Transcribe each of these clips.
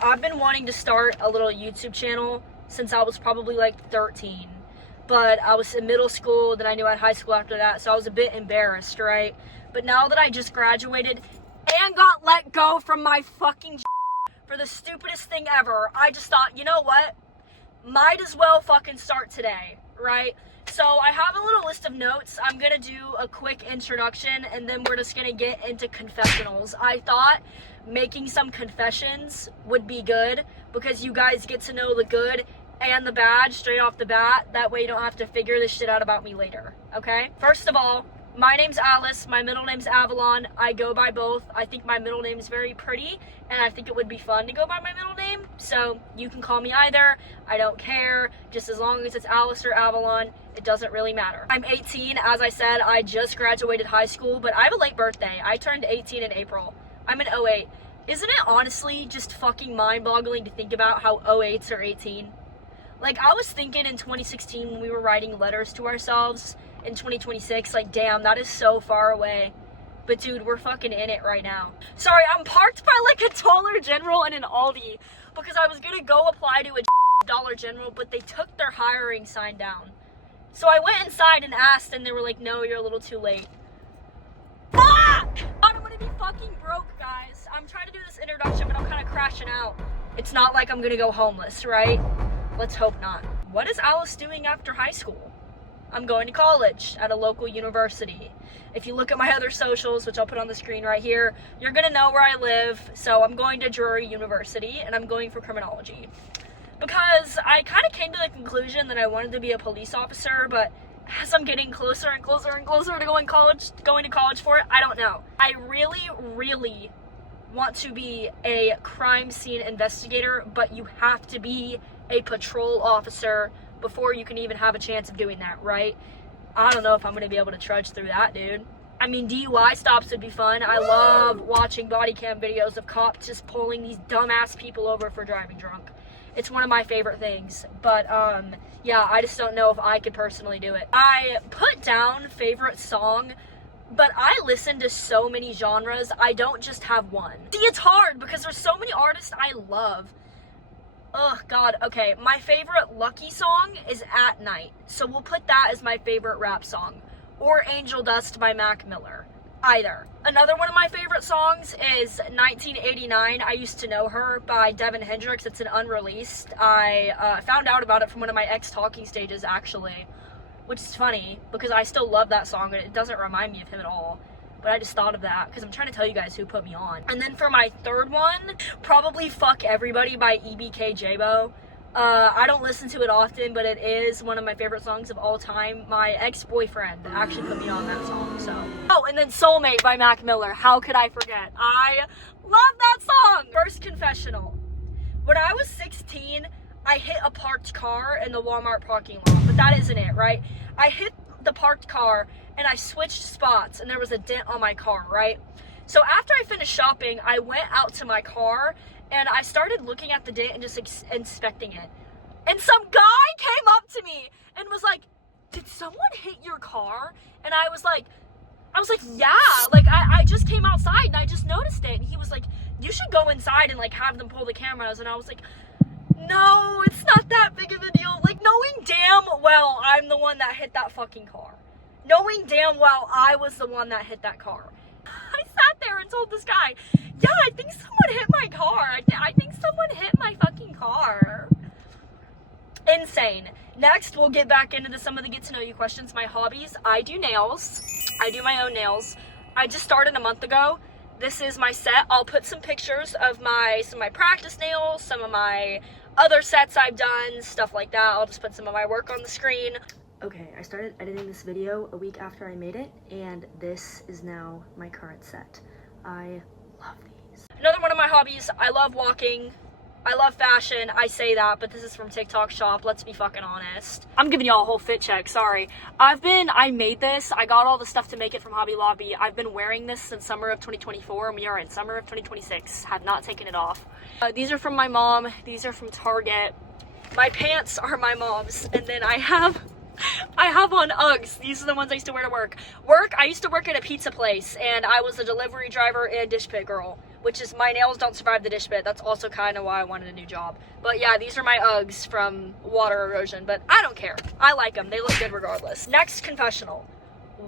I've been wanting to start a little YouTube channel since I was probably like 13. But I was in middle school, then I knew I had high school after that, so I was a bit embarrassed, right? But now that I just graduated and got let go from my fucking for the stupidest thing ever, I just thought, you know what? Might as well fucking start today, right? So I have a little list of notes. I'm gonna do a quick introduction and then we're just gonna get into confessionals. I thought making some confessions would be good because you guys get to know the good and the bad straight off the bat. That way you don't have to figure this shit out about me later, okay? First of all, my name's Alice, my middle name's Avalon. I go by both. I think my middle name is very pretty, and I think it would be fun to go by my middle name. So you can call me either. I don't care. Just as long as it's Alice or Avalon, it doesn't really matter. I'm 18. As I said, I just graduated high school, but I have a late birthday. I turned 18 in April. I'm an 08. Isn't it honestly just fucking mind-boggling to think about how 08s are 18? Like, I was thinking in 2016 when we were writing letters to ourselves in 2026, like, damn, that is so far away. But dude, we're fucking in it right now. Sorry, I'm parked by like a Dollar General and an Aldi because I was gonna go apply to a Dollar General, but they took their hiring sign down. So I went inside and asked, and they were like, no, you're a little too late. Fuck! I'm gonna be fucking broke, guys. I'm trying to do this introduction, but I'm kind of crashing out. It's not like I'm gonna go homeless, right? Let's hope not. What is Alice doing after high school? I'm going to college at a local university. If you look at my other socials, which I'll put on the screen right here, you're gonna know where I live. So I'm going to Drury University and I'm going for criminology. Because I kind of came to the conclusion that I wanted to be a police officer, but as I'm getting closer and closer and closer to going to college for it, I don't know. I really want to be a crime scene investigator, but you have to be a patrol officer before you can even have a chance of doing that, right? I don't know if I'm gonna be able to trudge through that, dude. I mean, DUI stops would be fun. I love watching body cam videos of cops just pulling these dumbass people over for driving drunk. It's one of my favorite things, but yeah, I just don't know if I could personally do it. I put down favorite song, but I listen to so many genres, I don't just have one. See, it's hard because there's so many artists I love. Oh god, okay, my favorite Lucky song is At Night, so we'll put that as my favorite rap song, or Angel Dust by Mac Miller, either. Another one of my favorite songs is 1989, I Used to Know Her by Devin Hendrix. It's an unreleased. I found out about it from one of my ex-talking stages, actually, which is funny, because I still love that song, and it doesn't remind me of him at all. But I just thought of that because I'm trying to tell you guys who put me on. And then for my third one, probably Fuck Everybody by EBK Jabo. I don't listen to it often, but it is one of my favorite songs of all time. My ex-boyfriend actually put me on that song, so. Oh, and then Soulmate by Mac Miller. How could I forget? I love that song! First confessional. When I was 16, I hit a parked car in the Walmart parking lot, but that isn't it, right? I hit the parked car and I switched spots and there was a dent on my car, right? So after I finished shopping, I went out to my car and I started looking at the dent and just inspecting it. And some guy came up to me and was like, did someone hit your car? And I was like, yeah, like I just came outside and I just noticed it. And he was like, you should go inside and like have them pull the cameras. And I was like, no, it's not that big of a deal. Like, knowing damn well I'm the one that hit that fucking car. Knowing damn well I was the one that hit that car. I sat there and told this guy, yeah, I think someone hit my car. I think someone hit my fucking car. Insane. Next, we'll get back into some of the get to know you questions. My hobbies, I do nails. I do my own nails. I just started a month ago. This is my set. I'll put some pictures of some of my practice nails, some of my other sets I've done, stuff like that. I'll just put some of my work on the screen. Okay, I started editing this video a week after I made it, and this is now my current set. I love these. Another one of my hobbies, I love walking. I love fashion. I say that, but this is from TikTok Shop. Let's be fucking honest. I'm giving y'all a whole fit check, sorry. I made this. I got all the stuff to make it from Hobby Lobby. I've been wearing this since summer of 2024, and we are in summer of 2026. Have not taken it off. These are from my mom. These are from Target. My pants are my mom's, and then I have on Uggs. These are the ones I used to wear to work. I used to work at a pizza place, and I was a delivery driver and dish pit girl. which is my nails don't survive the dish bit. That's also kind of why I wanted a new job. But yeah, these are my Uggs from water erosion, but I don't care. I like them. They look good regardless. Next confessional.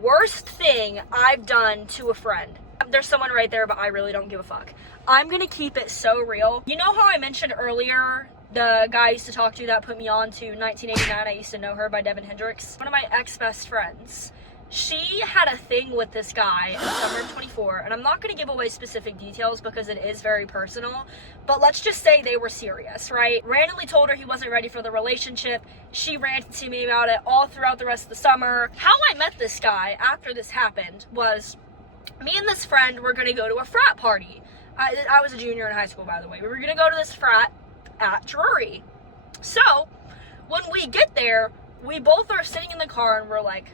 Worst thing I've done to a friend. There's someone right there, but I really don't give a fuck. I'm gonna keep it so real. You know how I mentioned earlier the guy I used to talk to that put me on to 1989, I Used to Know Her by Devin Hendricks? One of my ex-best friends. She had a thing with this guy in the summer of 24, and I'm not going to give away specific details because it is very personal, but let's just say they were serious, right? Randomly told her he wasn't ready for the relationship. She ranted to me about it all throughout the rest of the summer. How I met this guy after this happened was me and this friend were going to go to a frat party. I was a junior in high school, by the way. We were going to go to this frat at Drury. So, when we get there, we both are sitting in the car and we're like,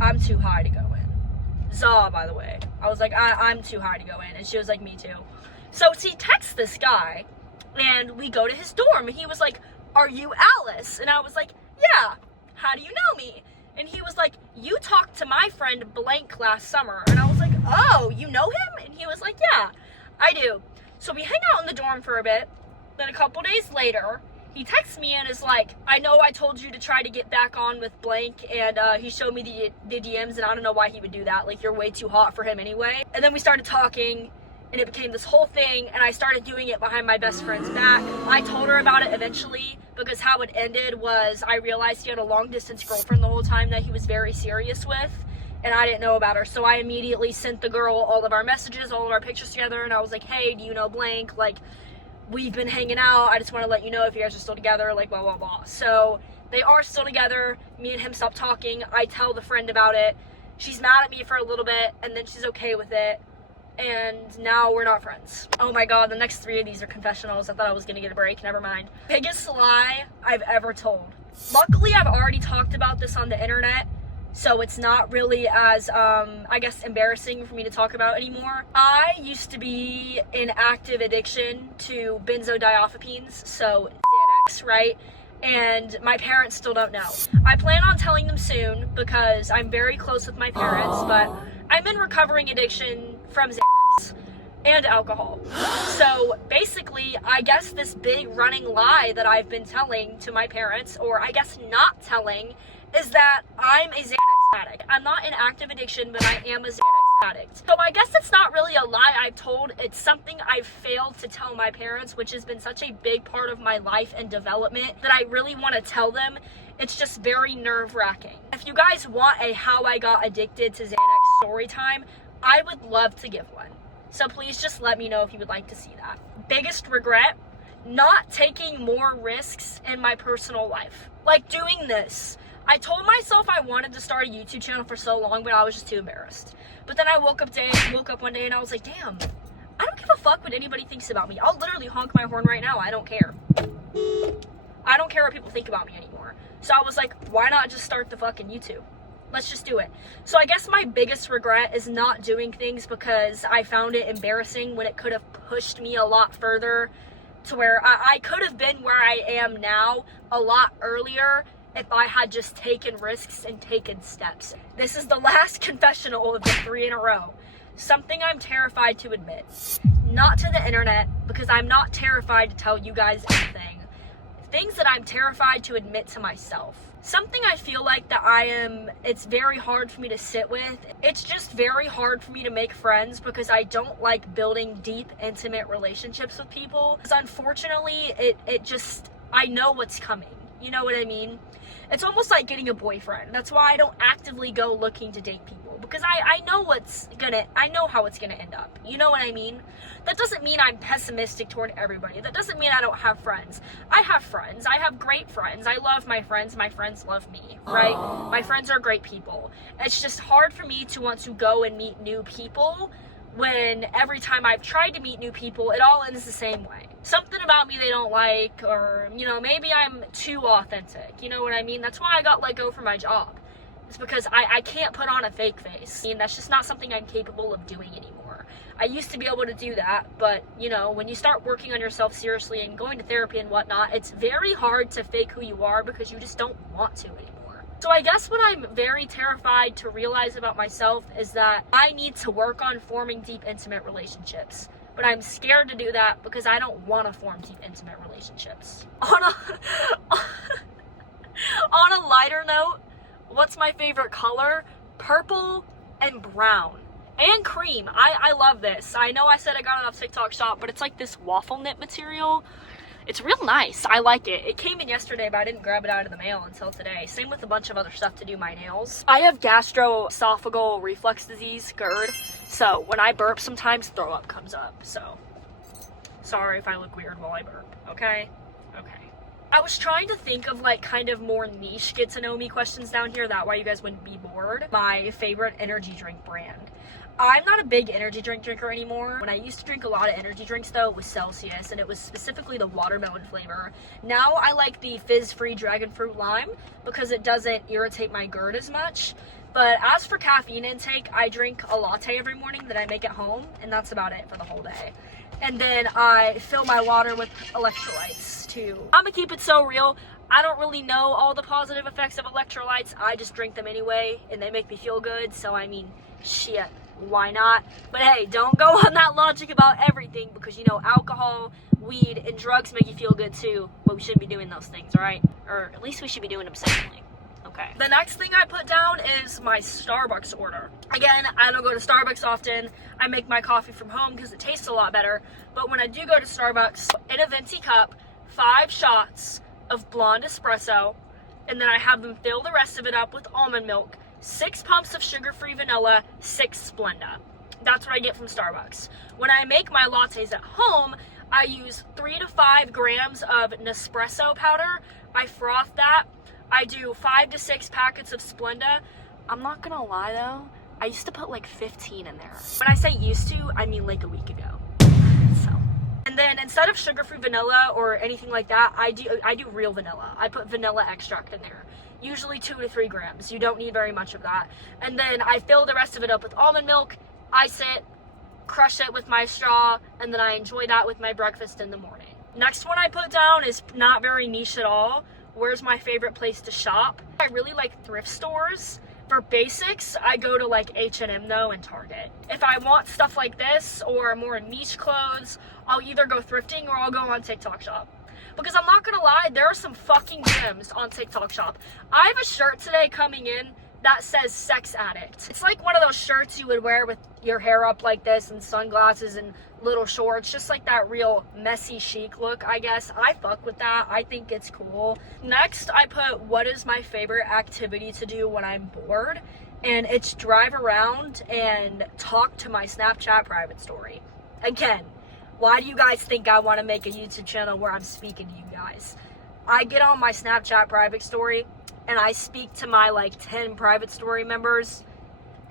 I'm too high to go in. Zah, by the way. I was like, I'm too high to go in. And she was like, me too. So she texts this guy, and we go to his dorm. And he was like, are you Alice? And I was like, yeah. How do you know me? And he was like, you talked to my friend blank last summer. And I was like, oh, you know him? And he was like, yeah, I do. So we hang out in the dorm for a bit. Then a couple days later, he texts me and is like, I know I told you to try to get back on with blank, and he showed me the DMs, and I don't know why he would do that. Like, you're way too hot for him anyway. And then we started talking, and it became this whole thing, and I started doing it behind my best friend's back. I told her about it eventually, because how it ended was I realized he had a long-distance girlfriend the whole time that he was very serious with, and I didn't know about her. So I immediately sent the girl all of our messages, all of our pictures together, and I was like, hey, do you know blank? Like, we've been hanging out. I just want to let you know if you guys are still together, like, blah, blah, blah. So they are still together. Me and him stopped talking. I tell the friend about it. She's mad at me for a little bit, and then she's okay with it. And now we're not friends. Oh my God, the next 3 of these are confessionals. I thought I was going to get a break. Never mind. Biggest lie I've ever told. Luckily, I've already talked about this on the internet, so it's not really as, I guess, embarrassing for me to talk about anymore. I used to be in active addiction to benzodiazepines, so Xanax, right? And my parents still don't know. I plan on telling them soon because I'm very close with my parents, but I'm in recovering addiction from Xanax and alcohol. So basically, I guess this big running lie that I've been telling to my parents, or I guess not telling, is that I'm a Xanax addict. I'm not in active addiction, but I am a Xanax addict. So I guess it's not really a lie I've told. It's something I've failed to tell my parents, which has been such a big part of my life and development that I really want to tell them. It's just very nerve-wracking. If you guys want a how I got addicted to Xanax story time, I would love to give one. So please just let me know if you would like to see that. Biggest regret? Not taking more risks in my personal life. Like doing this. I told myself I wanted to start a YouTube channel for so long, but I was just too embarrassed. But then I woke up one day and I was like, damn, I don't give a fuck what anybody thinks about me. I'll literally honk my horn right now. I don't care. I don't care what people think about me anymore. So I was like, why not just start the fucking YouTube? Let's just do it. So I guess my biggest regret is not doing things because I found it embarrassing when it could have pushed me a lot further to where I could have been where I am now a lot earlier if I had just taken risks and taken steps. This is the last confessional of the 3 in a row. Something I'm terrified to admit. Not to the internet, because I'm not terrified to tell you guys anything. Things that I'm terrified to admit to myself. Something I feel like that it's very hard for me to sit with. It's just very hard for me to make friends because I don't like building deep, intimate relationships with people. Because unfortunately, I know what's coming. You know what I mean? It's almost like getting a boyfriend. That's why I don't actively go looking to date people, because I know how it's gonna end up. You know what I mean? That doesn't mean I'm pessimistic toward everybody. That doesn't mean I don't have friends. I have friends. I have great friends. I love my friends. My friends love me, right? My friends are great people. It's just hard for me to want to go and meet new people when every time I've tried to meet new people, it all ends the same way. Something about me they don't like, or, maybe I'm too authentic. You know what I mean? That's why I got let go from my job. It's because I can't put on a fake face. I mean, that's just not something I'm capable of doing anymore. I used to be able to do that, but, when you start working on yourself seriously and going to therapy and whatnot, it's very hard to fake who you are because you just don't want to anymore. So I guess what I'm very terrified to realize about myself is that I need to work on forming deep, intimate relationships. But I'm scared to do that because I don't want to form deep, intimate relationships. On a lighter note, what's my favorite color? Purple and brown. And cream. I love this. I know I said I got it off TikTok Shop, but it's like this waffle knit material. It's real nice. I like it. It came in yesterday, but I didn't grab it out of the mail until today. Same with a bunch of other stuff to do my nails. I have gastroesophageal reflux disease, GERD. So when I burp, sometimes throw up comes up. So sorry if I look weird while I burp, okay? Okay. I was trying to think of like kind of more niche get to know me questions down here. That way you guys wouldn't be bored. My favorite energy drink brand. I'm not a big energy drink drinker anymore. When I used to drink a lot of energy drinks though, it was Celsius, and it was specifically the watermelon flavor. Now I like the fizz-free dragon fruit lime because it doesn't irritate my GERD as much. But as for caffeine intake, I drink a latte every morning that I make at home, and that's about it for the whole day. And then I fill my water with electrolytes too. I'ma keep it so real. I don't really know all the positive effects of electrolytes. I just drink them anyway, and they make me feel good. So I mean, shit. Why not? But hey, don't go on that logic about everything because, you know, alcohol, weed, and drugs make you feel good too, but we shouldn't be doing those things, right? Or at least we should be doing them safely. Okay. The next thing I put down is my Starbucks order. Again, I don't go to Starbucks often. I make my coffee from home because it tastes a lot better. But when I do go to Starbucks, in a venti cup, 5 shots of blonde espresso, and then I have them fill the rest of it up with almond milk, 6 pumps of sugar-free vanilla, 6 Splenda. That's what I get from Starbucks. When I make my lattes at home, I use 3 to 5 grams of Nespresso powder. I froth that. I do 5 to 6 packets of Splenda. I'm not gonna lie though, I used to put like 15 in there. When I say used to, I mean like a week ago. So. And then instead of sugar-free vanilla or anything like that, I do real vanilla. I put vanilla extract in there. Usually 2 to 3 grams. You don't need very much of that. And then I fill the rest of it up with almond milk, ice it, crush it with my straw, and then I enjoy that with my breakfast in the morning. Next one I put down is not very niche at all. Where's my favorite place to shop? I really like thrift stores. For basics, I go to like H&M though and Target. If I want stuff like this or more niche clothes, I'll either go thrifting or I'll go on TikTok Shop. Because I'm not gonna lie, there are some fucking gems on TikTok Shop. I have a shirt today coming in that says sex addict. It's like one of those shirts you would wear with your hair up like this and sunglasses and little shorts, just like that real messy chic look, I guess. I fuck with that. I think it's cool. Next, I put what is my favorite activity to do when I'm bored, and it's drive around and talk to my Snapchat private story. Again, why do you guys think I want to make a YouTube channel where I'm speaking to you guys? I get on my Snapchat private story and I speak to my like 10 private story members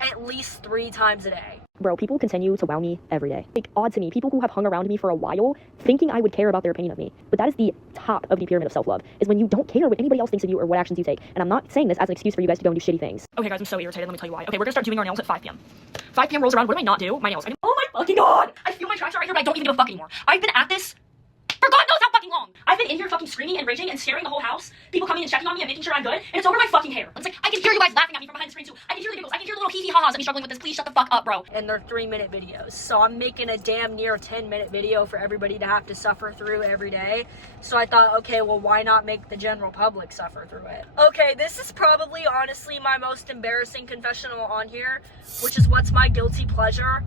at least 3 times a day. Bro, people continue to wow me every day. Like, odd to me, people who have hung around me for a while thinking I would care about their opinion of me. But that is the top of the pyramid of self-love, is when you don't care what anybody else thinks of you or what actions you take. And I'm not saying this as an excuse for you guys to go and do shitty things. Okay guys, I'm so irritated, let me tell you why. Okay, we're gonna start doing our nails at 5 p.m. 5 p.m. rolls around, what do I not do? My nails. Oh my fucking god! I feel my tracks right here, but I don't even give a fuck anymore. I've been at this for God knows how fucking long. I've been in here fucking screaming and raging and scaring the whole house. People coming and checking on me and making sure I'm good, and it's over my fucking hair. It's like, I can hear you guys laughing at me from behind the screen too. I can hear the giggles. I can hear the little hee hee ha-has of me struggling with this. Please shut the fuck up, bro. And they're 3-minute videos. So I'm making a damn near 10-minute video for everybody to have to suffer through every day. So I thought, okay, well, why not make the general public suffer through it? Okay, this is probably honestly my most embarrassing confessional on here, which is what's my guilty pleasure.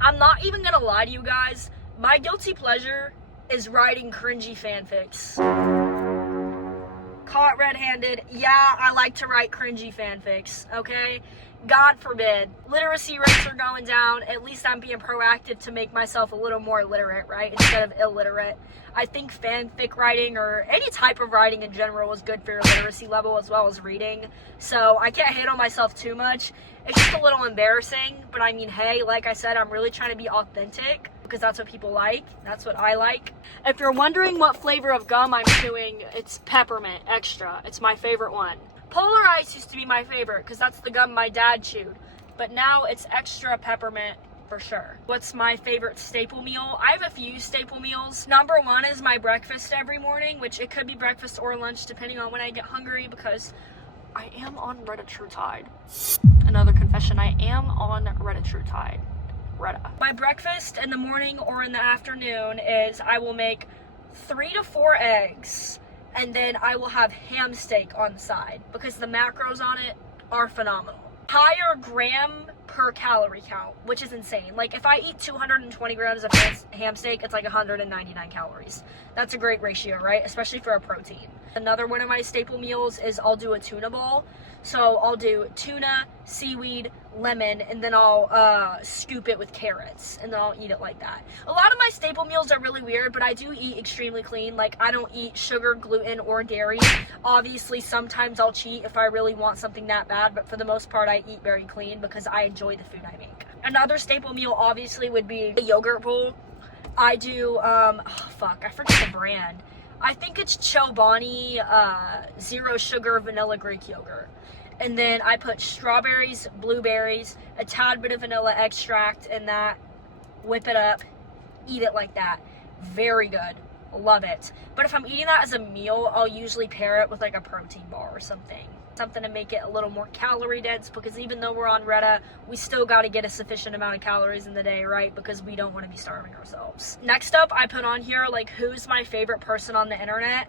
I'm not even gonna lie to you guys. My guilty pleasure is writing cringy fanfics. Caught red-handed. Yeah, I like to write cringy fanfics, okay? God forbid. Literacy rates are going down. At least I'm being proactive to make myself a little more literate, right? Instead of illiterate. I think fanfic writing or any type of writing in general is good for your literacy level as well as reading. So I can't hate on myself too much. It's just a little embarrassing, but I mean, hey, like I said, I'm really trying to be authentic because that's what people like. That's what I like. If you're wondering what flavor of gum I'm chewing, it's peppermint extra. It's my favorite one. Polar Ice used to be my favorite because that's the gum my dad chewed, but now it's extra peppermint for sure. What's my favorite staple meal? I have a few staple meals. Number 1 is my breakfast every morning, which it could be breakfast or lunch depending on when I get hungry because I am on Reddit True Tide. Another confession, I am on Reddit True Tide. Reddit. My breakfast in the morning or in the afternoon is I will make 3 to 4 eggs, and then I will have ham steak on the side because the macros on it are phenomenal. Higher gram per calorie count, which is insane. Like if I eat 220 grams of ham steak, it's like 199 calories. That's a great ratio, right? Especially for a protein. Another one of my staple meals is I'll do a tuna bowl. So I'll do tuna, seaweed, lemon, and then I'll scoop it with carrots, and then I'll eat it like that. A lot of my staple meals are really weird, but I do eat extremely clean. Like I don't eat sugar, gluten, or dairy. Obviously, sometimes I'll cheat if I really want something that bad, but for the most part, I eat very clean because I enjoy the food I make. Another staple meal obviously would be a yogurt bowl. I do, I forget the brand. I think it's Chobani Zero Sugar Vanilla Greek Yogurt. And then I put strawberries, blueberries, a tad bit of vanilla extract in that, whip it up, eat it like that. Very good. Love it. But if I'm eating that as a meal, I'll usually pair it with like a protein bar or something. Something to make it a little more calorie dense, because even though we're on Reddit, we still got to get a sufficient amount of calories in the day, right? Because we don't want to be starving ourselves. Next up, I put on here like who's my favorite person on the internet.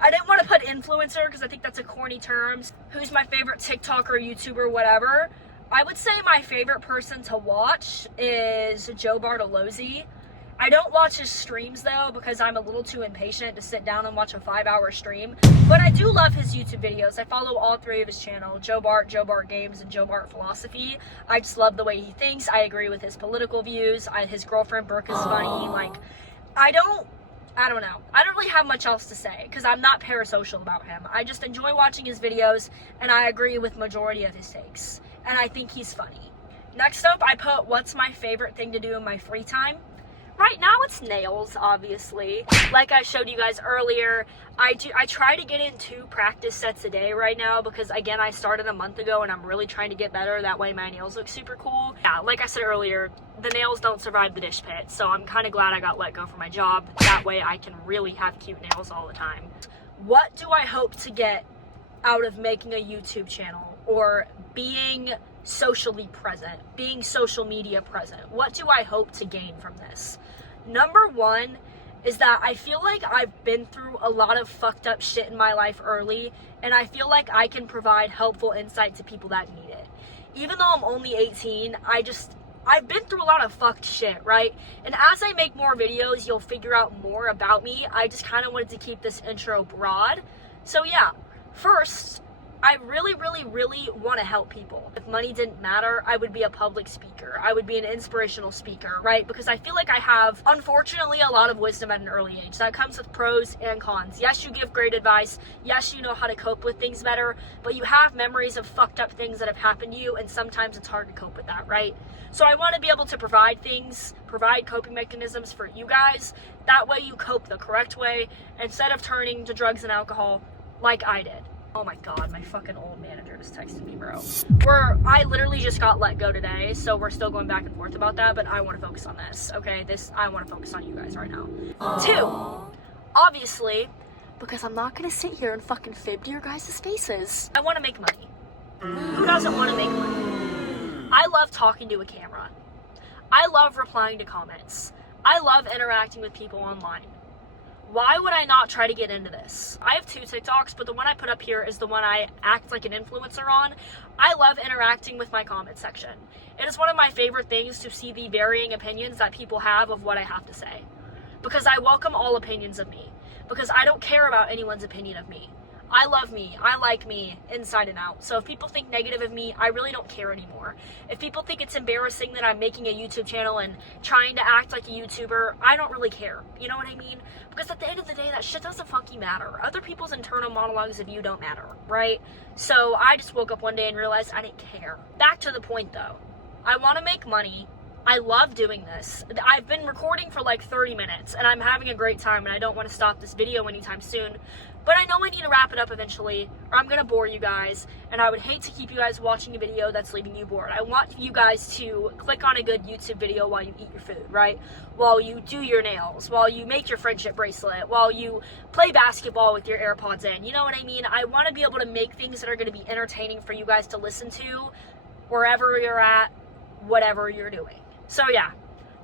I didn't want to put influencer because I think that's a corny term. Who's my favorite TikToker, YouTuber, whatever. I would say my favorite person to watch is Joe Bartolozzi. I don't watch his streams though because I'm a little too impatient to sit down and watch a 5-hour stream, but I do love his YouTube videos. I follow all 3 of his channels, Joe Bart Games, and Joe Bart Philosophy. I just love the way he thinks. I agree with his political views. His girlfriend Brooke is funny. Like, I don't know. I don't really have much else to say because I'm not parasocial about him. I just enjoy watching his videos and I agree with majority of his takes. And I think he's funny. Next up, I put what's my favorite thing to do in my free time. Right now it's nails, obviously. Like I showed you guys earlier, I try to get in 2 practice sets a day right now because again, I started a month ago and I'm really trying to get better. That way my nails look super cool. Yeah, like I said earlier, the nails don't survive the dish pit. So I'm kind of glad I got let go from my job. That way I can really have cute nails all the time. What do I hope to get out of making a YouTube channel or being socially present, being social media present? What do I hope to gain from this? Number 1 is that I feel like I've been through a lot of fucked up shit in my life early, and I feel like I can provide helpful insight to people that need it. Even though I'm only 18, I've been through a lot of fucked shit, right? And as I make more videos, you'll figure out more about me. I just kind of wanted to keep this intro broad. So yeah, first, I really want to help people. If money didn't matter, I would be a public speaker. I would be an inspirational speaker, right? Because I feel like I have, unfortunately, a lot of wisdom at an early age. That comes with pros and cons. Yes, you give great advice. Yes, you know how to cope with things better, but you have memories of fucked up things that have happened to you, and sometimes it's hard to cope with that, right? So I want to be able to provide coping mechanisms for you guys. That way you cope the correct way instead of turning to drugs and alcohol like I did. Oh my god, my fucking old manager just texted me, bro. I literally just got let go today, so we're still going back and forth about that, but I want to focus on this, okay? I want to focus on you guys right now. 2, obviously, because I'm not gonna sit here and fucking fib to your guys' faces. I want to make money. Who doesn't want to make money? I love talking to a camera. I love replying to comments. I love interacting with people online. Why would I not try to get into this? I have 2 TikToks, but the one I put up here is the one I act like an influencer on. I love interacting with my comment section. It is one of my favorite things to see the varying opinions that people have of what I have to say. Because I welcome all opinions of me. Because I don't care about anyone's opinion of me. I love me. I like me inside and out. So if people think negative of me, I really don't care anymore. If people think it's embarrassing that I'm making a YouTube channel and trying to act like a YouTuber, I don't really care. You know what I mean? Because at the end of the day, that shit doesn't fucking matter. Other people's internal monologues of you don't matter, right? So I just woke up one day and realized I didn't care. Back to the point though. I want to make money. I love doing this. I've been recording for like 30 minutes and I'm having a great time and I don't want to stop this video anytime soon. But I know I need to wrap it up eventually, or I'm gonna bore you guys, and I would hate to keep you guys watching a video that's leaving you bored. I want you guys to click on a good YouTube video while you eat your food, right? While you do your nails, while you make your friendship bracelet, while you play basketball with your AirPods in. You know what I mean? I want to be able to make things that are going to be entertaining for you guys to listen to wherever you're at, whatever you're doing. So yeah.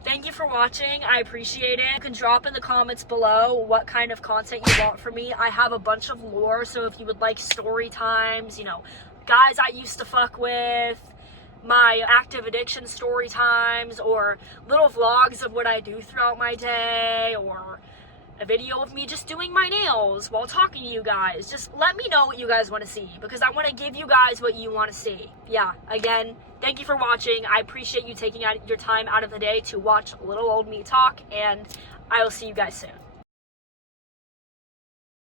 Thank you for watching. I appreciate it. You can drop in the comments below what kind of content you want from me. I have a bunch of lore, so if you would like story times, you know, guys I used to fuck with, my active addiction story times, or little vlogs of what I do throughout my day, or a video of me just doing my nails while talking to you guys. Just let me know what you guys want to see, because I want to give you guys what you want to see. Yeah, again, thank you for watching. I appreciate you taking your time out of the day to watch little old me talk, and I will see you guys soon.